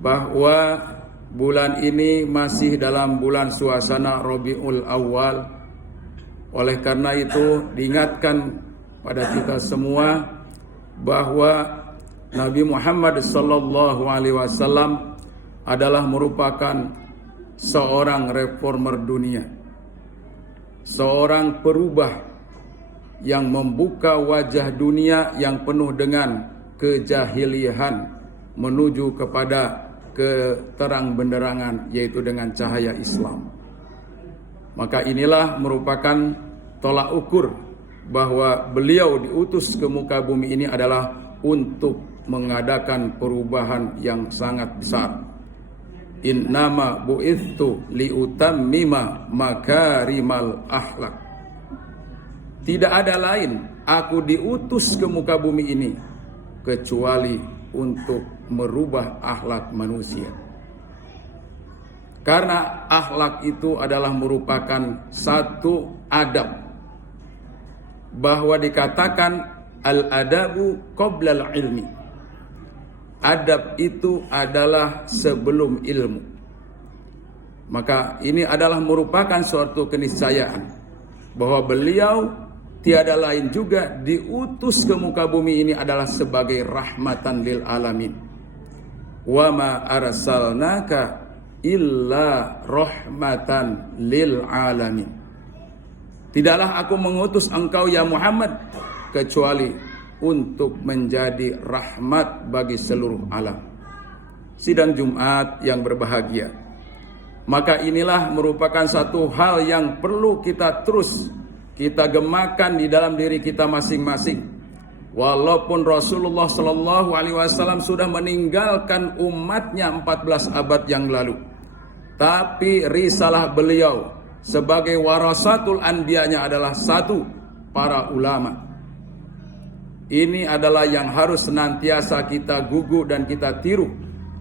bahwa bulan ini masih dalam bulan suasana Rabiul Awal. Oleh karena itu diingatkan pada kita semua bahwa Nabi Muhammad SAW adalah merupakan seorang reformer dunia, seorang perubah yang membuka wajah dunia yang penuh dengan kejahilian menuju kepada keterang benderangan, yaitu dengan cahaya Islam. Maka inilah merupakan tolak ukur bahwa beliau diutus ke muka bumi ini adalah untuk mengadakan perubahan yang sangat besar. Innama bu'ithu liutammima makarimal akhlak. Tidak ada lain, aku diutus ke muka bumi ini kecuali untuk merubah akhlak manusia. Karena akhlak itu adalah merupakan satu adab, bahwa dikatakan al-adabu qoblal ilmi. Adab itu adalah sebelum ilmu. Maka ini adalah merupakan suatu keniscayaan bahwa beliau tiada lain juga diutus ke muka bumi ini adalah sebagai rahmatan lil alamin. Wa ma arsalnaka illa rahmatan lil alamin. Tidaklah aku mengutus engkau ya Muhammad kecuali untuk menjadi rahmat bagi seluruh alam. Sidang Jumat yang berbahagia, maka inilah merupakan satu hal yang perlu kita terus kita gemakan di dalam diri kita masing-masing. Walaupun Rasulullah SAW sudah meninggalkan umatnya 14 abad yang lalu, tapi risalah beliau sebagai warasatul anbiya'nya adalah satu, para ulama. Ini adalah yang harus senantiasa kita gugu dan kita tiru,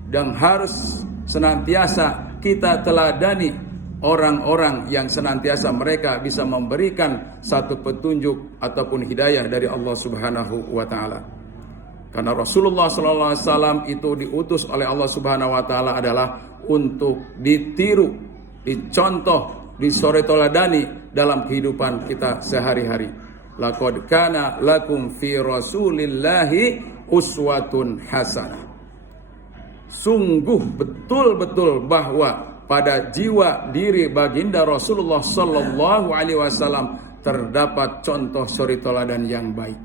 dan harus senantiasa kita teladani orang-orang yang senantiasa mereka bisa memberikan satu petunjuk ataupun hidayah dari Allah Subhanahu wa taala. Karena Rasulullah sallallahu alaihi wasallam itu diutus oleh Allah Subhanahu wa taala adalah untuk ditiru, dicontoh, disoretoladani dalam kehidupan kita sehari-hari. Laqad kana lakum fi Rasulillahi uswatun hasanah. Sungguh betul-betul bahwa pada jiwa diri baginda Rasulullah sallallahu alaihi wasallam terdapat contoh suri teladan yang baik.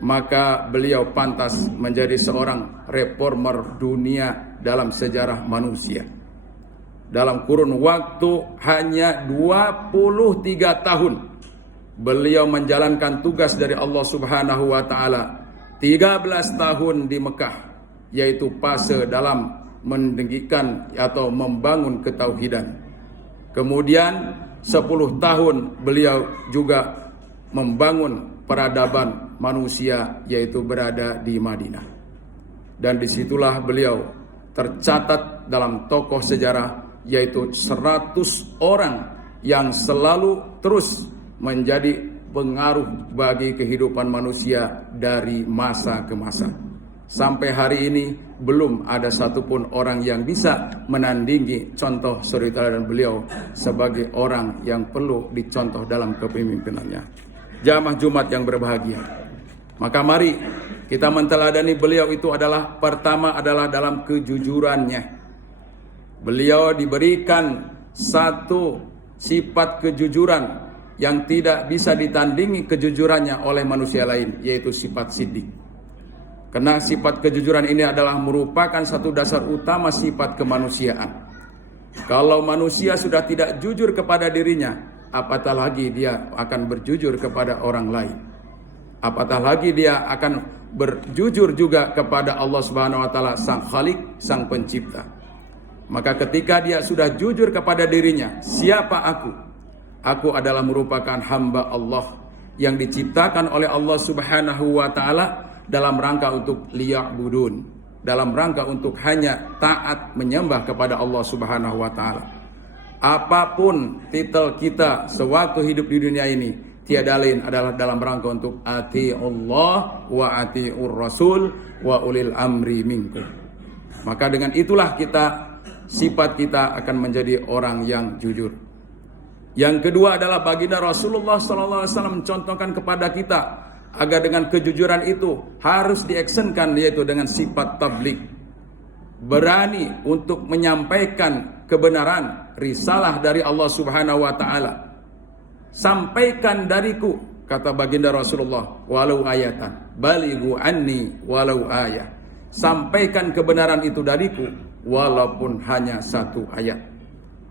Maka beliau pantas menjadi seorang reformer dunia dalam sejarah manusia. Dalam kurun waktu hanya 23 tahun beliau menjalankan tugas dari Allah Subhanahu wa taala. 13 tahun di Mekah, yaitu fase dalam mendirikan atau membangun ketauhidan. Kemudian 10 tahun beliau juga membangun peradaban manusia, yaitu berada di Madinah. Dan disitulah beliau tercatat dalam tokoh sejarah, yaitu 100 orang yang selalu terus menjadi pengaruh bagi kehidupan manusia dari masa ke masa. Sampai hari ini belum ada satupun orang yang bisa menandingi contoh suri teladan beliau sebagai orang yang perlu dicontoh dalam kepemimpinannya. Jamaah Jumat yang berbahagia, maka mari kita menteladani beliau. Itu adalah pertama adalah dalam kejujurannya. Beliau diberikan satu sifat kejujuran yang tidak bisa ditandingi kejujurannya oleh manusia lain, yaitu sifat siddiq. Karena sifat kejujuran ini adalah merupakan satu dasar utama sifat kemanusiaan. Kalau manusia sudah tidak jujur kepada dirinya, apatah lagi dia akan berjujur kepada orang lain. Apatah lagi dia akan berjujur juga kepada Allah Subhanahu wa taala, Sang Khalik, Sang Pencipta. Maka ketika dia sudah jujur kepada dirinya, siapa aku? Aku adalah merupakan hamba Allah yang diciptakan oleh Allah Subhanahu wa taala dalam rangka untuk liya'budun, dalam rangka untuk hanya taat menyembah kepada Allah Subhanahu wa taala. Apapun titel kita sewaktu hidup di dunia ini, tiada lain adalah dalam rangka untuk ati'ullah wa ati'ur rasul wa ulil amri minkum. Maka dengan itulah sifat kita akan menjadi orang yang jujur. Yang kedua adalah baginda Rasulullah SAW mencontohkan kepada kita agar dengan kejujuran itu harus diactionkan, yaitu dengan sifat tabligh. Berani untuk menyampaikan kebenaran risalah dari Allah Subhanahu wa taala. Sampaikan dariku, kata baginda Rasulullah, walau ayatan, balighu anni walau ayah. Sampaikan kebenaran itu dariku walaupun hanya satu ayat.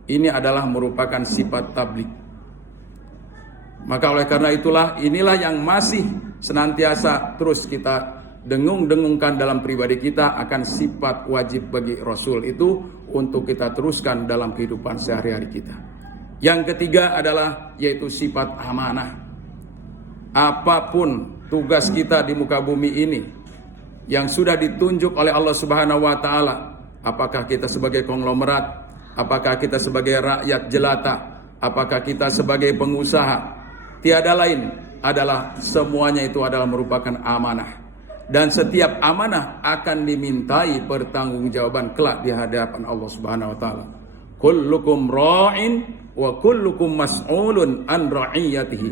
Ini adalah merupakan sifat tabligh. Maka oleh karena inilah yang masih senantiasa terus kita dengung-dengungkan dalam pribadi kita, akan sifat wajib bagi Rasul itu untuk kita teruskan dalam kehidupan sehari-hari kita. Yang ketiga adalah yaitu sifat amanah. Apapun tugas kita di muka bumi ini yang sudah ditunjuk oleh Allah Subhanahu wa taala, apakah kita sebagai konglomerat, apakah kita sebagai rakyat jelata, apakah kita sebagai pengusaha, tiada lain adalah semuanya itu adalah merupakan amanah. Dan setiap amanah akan dimintai pertanggungjawaban kelak di hadapan Allah Subhanahu wa taala. Kullukum ra'in wa kullukum mas'ulun an ra'iyatihi.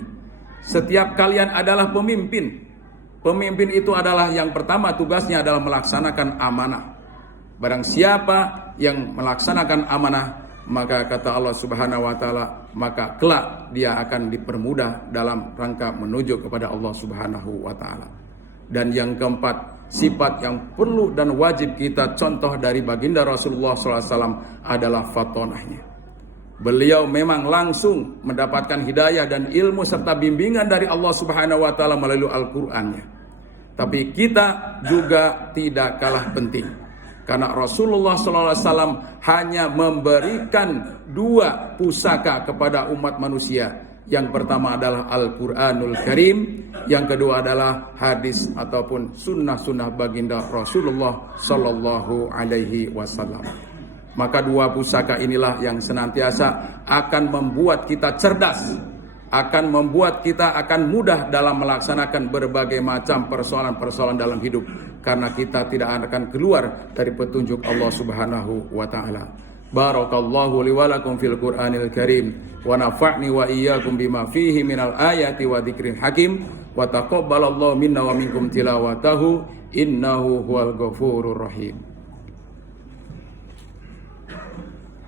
Setiap kalian adalah pemimpin. Pemimpin itu adalah yang pertama tugasnya adalah melaksanakan amanah. Barang siapa yang melaksanakan amanah, maka kata Allah Subhanahu wa taala, maka kelak dia akan dipermudah dalam rangka menuju kepada Allah Subhanahu wa taala. Dan yang keempat, sifat yang perlu dan wajib kita contoh dari baginda Rasulullah SAW adalah fatonahnya. Beliau memang langsung mendapatkan hidayah dan ilmu serta bimbingan dari Allah Subhanahu wa taala melalui Al-Qur'annya. Tapi kita juga tidak kalah penting. Karena Rasulullah SAW hanya memberikan 2 pusaka kepada umat manusia. Yang pertama adalah Al-Quranul Karim, yang kedua adalah hadis ataupun sunnah-sunnah baginda Rasulullah Sallallahu Alaihi Wasallam. Maka 2 pusaka inilah yang senantiasa akan membuat kita cerdas, akan membuat kita akan mudah dalam melaksanakan berbagai macam persoalan-persoalan dalam hidup, karena kita tidak akan keluar dari petunjuk Allah Subhanahu wa taala. Barakallahu li wa lakum fil Qur'anil Karim wa nafa'ni wa iyyakum bima fihi minal ayati wa dzikril hakim wa taqabbalallahu minna wa minkum tilawatahu innahu huwal ghafurur rahim.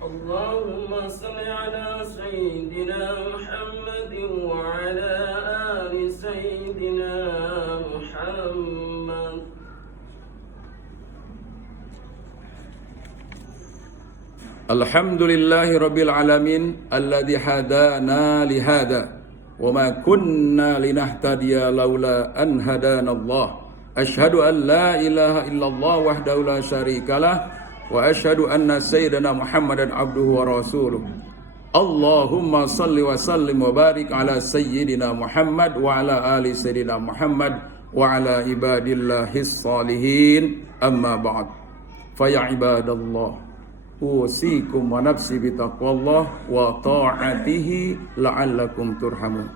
Allahumma salli ala sayyidina Muhammadin wa ala ali sayyidina Muhammad. Alhamdulillahi rabbil alamin alladzi hadana li hada wa ma kunna linahtadiya laula an hadana Allah. Asyhadu an la ilaha illallah wahdahu la syarikalah wa asyhadu anna sayyidana Muhammadan abduhu wa rasuluh. Allahumma salli wa sallim wa barik ala sayyidina Muhammad wa ala ali sayyidina Muhammad wa ala ibadillahis salihin, amma ba'd. Fa ya ibadallah, usikum wa nafsi bitaqwallah wa ta'atihi la'allakum turhamun.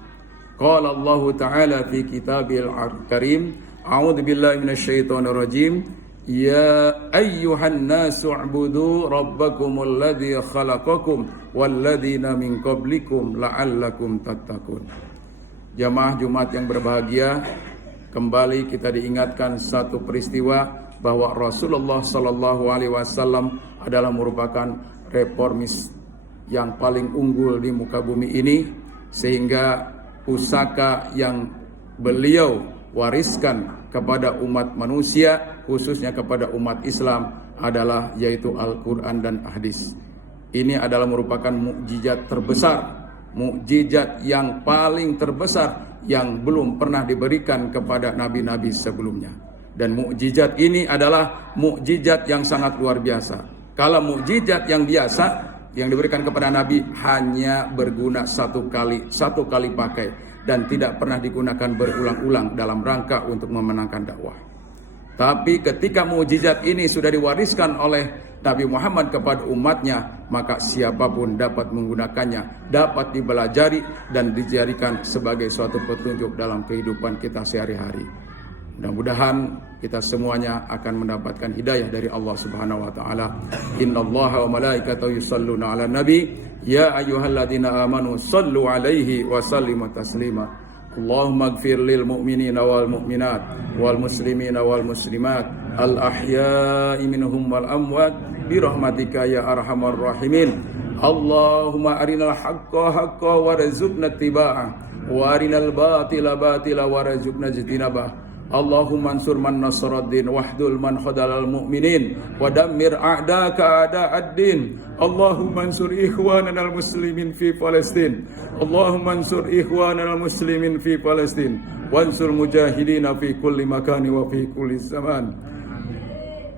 Qala Allah Ta'ala fi kitabil karim, a'udzu billahi minasyaitonir rajim, ya ayyuhan nasu u'budu rabbakumul ladzi khalaqakum walladzina min qablikum la'allakum tattaqun. Jamaah Jumat yang berbahagia, kembali kita diingatkan satu peristiwa bahwa Rasulullah Sallallahu Alaihi Wasallam adalah merupakan reformis yang paling unggul di muka bumi ini, sehingga pusaka yang beliau wariskan kepada umat manusia, khususnya kepada umat Islam, adalah yaitu Al-Quran dan hadis. Ini adalah merupakan mukjizat terbesar, mukjizat yang paling terbesar yang belum pernah diberikan kepada nabi-nabi sebelumnya. Dan mukjizat ini adalah mukjizat yang sangat luar biasa. Kalau mukjizat yang biasa yang diberikan kepada Nabi hanya berguna satu kali pakai dan tidak pernah digunakan berulang-ulang dalam rangka untuk memenangkan dakwah. Tapi ketika mukjizat ini sudah diwariskan oleh Nabi Muhammad kepada umatnya, maka siapapun dapat menggunakannya, dapat dipelajari dan dijadikan sebagai suatu petunjuk dalam kehidupan kita sehari-hari. Mudah-mudahan kita semuanya akan mendapatkan hidayah dari Allah Subhanahu wa taala. Innallaha wa malaikatahu yusholluna 'alan nabi ya ayyuhalladzina amanu shallu 'alaihi wa sallimu taslima. Allahumma ighfir lil mu'minina wal mu'minat wal muslimina wal muslimat al ahya'i minhum wal amwat bi rahmatika ya arhamar rahimin. Allahumma arinal haqqa haqqan warzuqna ittiba'ah wa arinal batila batila warzuqna ijtinabah. Allahumma ansur man nasaraddin wahdul man khadalal mu'minin wa dammir a'daka a'da'ad-din. Allahumma ansur ikhwanana al-muslimin fi Palestin. Allahumma ansur ikhwanana al-muslimin fi Palestin wansur mujahidina fi kulli makani wa fi kulli zaman.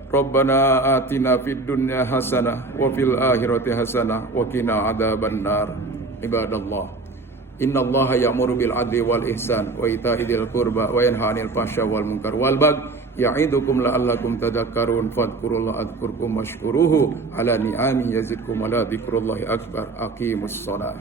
Rabbana atina fid dunya hasanah wa fil akhirati hasanah wa qina adzabannar. Ibadallah, innallaha ya'muru bil adli wal ihsan wa ita'i dzil qurba wa yanha 'anil fahsya wal munkar wal baghi ya'idukum la'allakum tadhakkarun fadhkurullaha adhkurkum washkuruhu ala ni'ami yazidkum wa la dzikrullahi akbar. Aqimus shalah.